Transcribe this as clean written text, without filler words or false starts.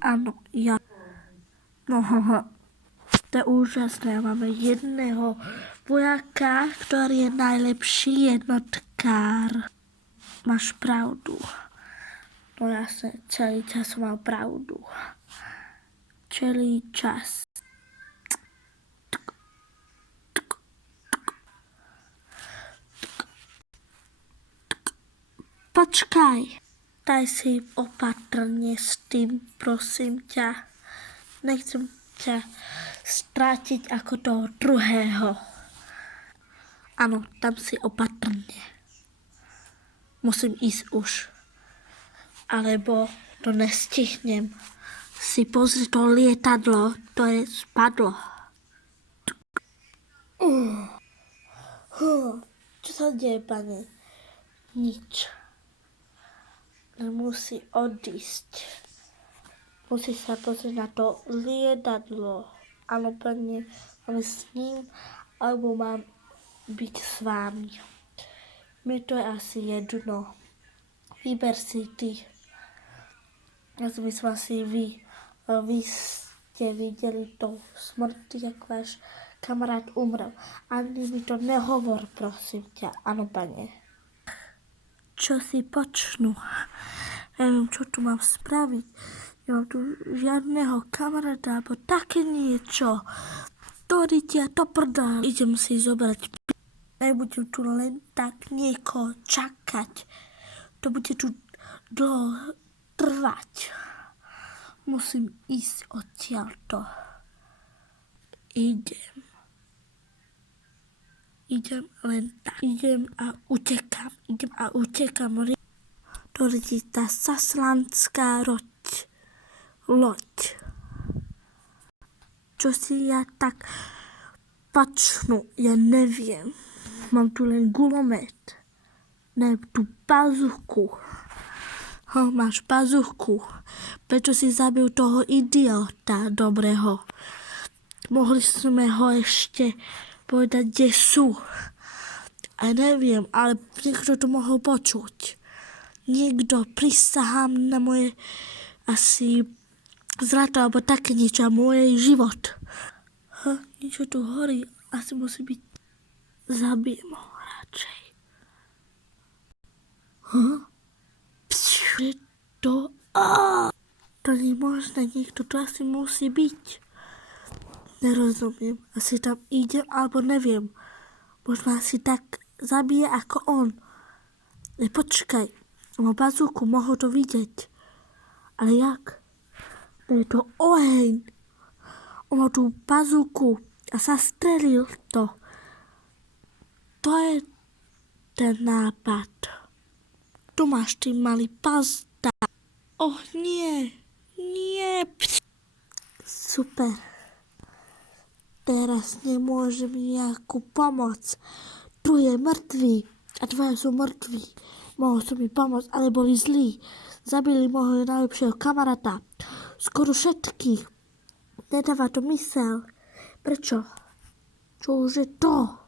Áno, ja. No, to je úžasné. Máme jedného vojaka, ktorý je najlepší jednotkár. Máš pravdu. No jasne, celý čas mal pravdu. Celý čas. Počkaj. Daj si opatrne s tým, prosím ťa. Nechcem ťa strátiť ako toho druhého. Áno, tam si opatrne. Musím ísť už. Alebo to nestihnem. Si pozri to lietadlo, to je spadlo. Čo sa deje, pane? Nič. Musí odísť. Musí sa pozrieť na to lietadlo. Áno, pane, máme s ním, alebo mám byť s vámi. Mi to je asi jedno. Vyber si ty. Ja si myslím asi vy. Vy ste videli to smrti, jak váš kamarát umrel. Ani mi to nehovor, prosím ťa. Áno, pane. Čo si počnú? Neviem, čo tu mám spraviť. Nemám tu žiadneho kamaráta, alebo také niečo. Ktorý ťa to prdá. Idem si zobrať nebudem tu len tak niekoho čakať. To bude tu dlho trvať. Musím ísť odtiaľto. Idem len tak. Idem a utekám. To je tá saslandská loď. Čo si ja tak počnú, ja neviem. Mám tu len gulomet. Ne, tú bazuchu. Máš bazuchu. Prečo si zabil toho idiota dobrého? Mohli sme ho ešte povedať, kde sú. A neviem, ale niekto to mohol počuť. Niekto, prisahám na moje asi zlato, alebo také niečo, a môj život. Niečo tu horí, asi musí byť. Zabijem ho radšej. To nie je možné, niekto tu asi musí byť. Nerozumiem, asi tam idem, alebo neviem. Možno asi tak zabije ako on. Počkaj, má bazúku, mohol to vidieť. Ale jak? To je to oheň. On má tú bazúku a sa strelil to. To je ten nápad. Tu máš ty malý pazda. Nie. Super. Teraz nemôžem nejakú pomoc. Tu je mŕtvý a dvaja sú mŕtvi. Mohol som mi pomôcť, ale boli zlí. Zabili môjho najlepšieho kamaráta. Skoro všetkých. Nedáva to mysel. Prečo? Čo už je to?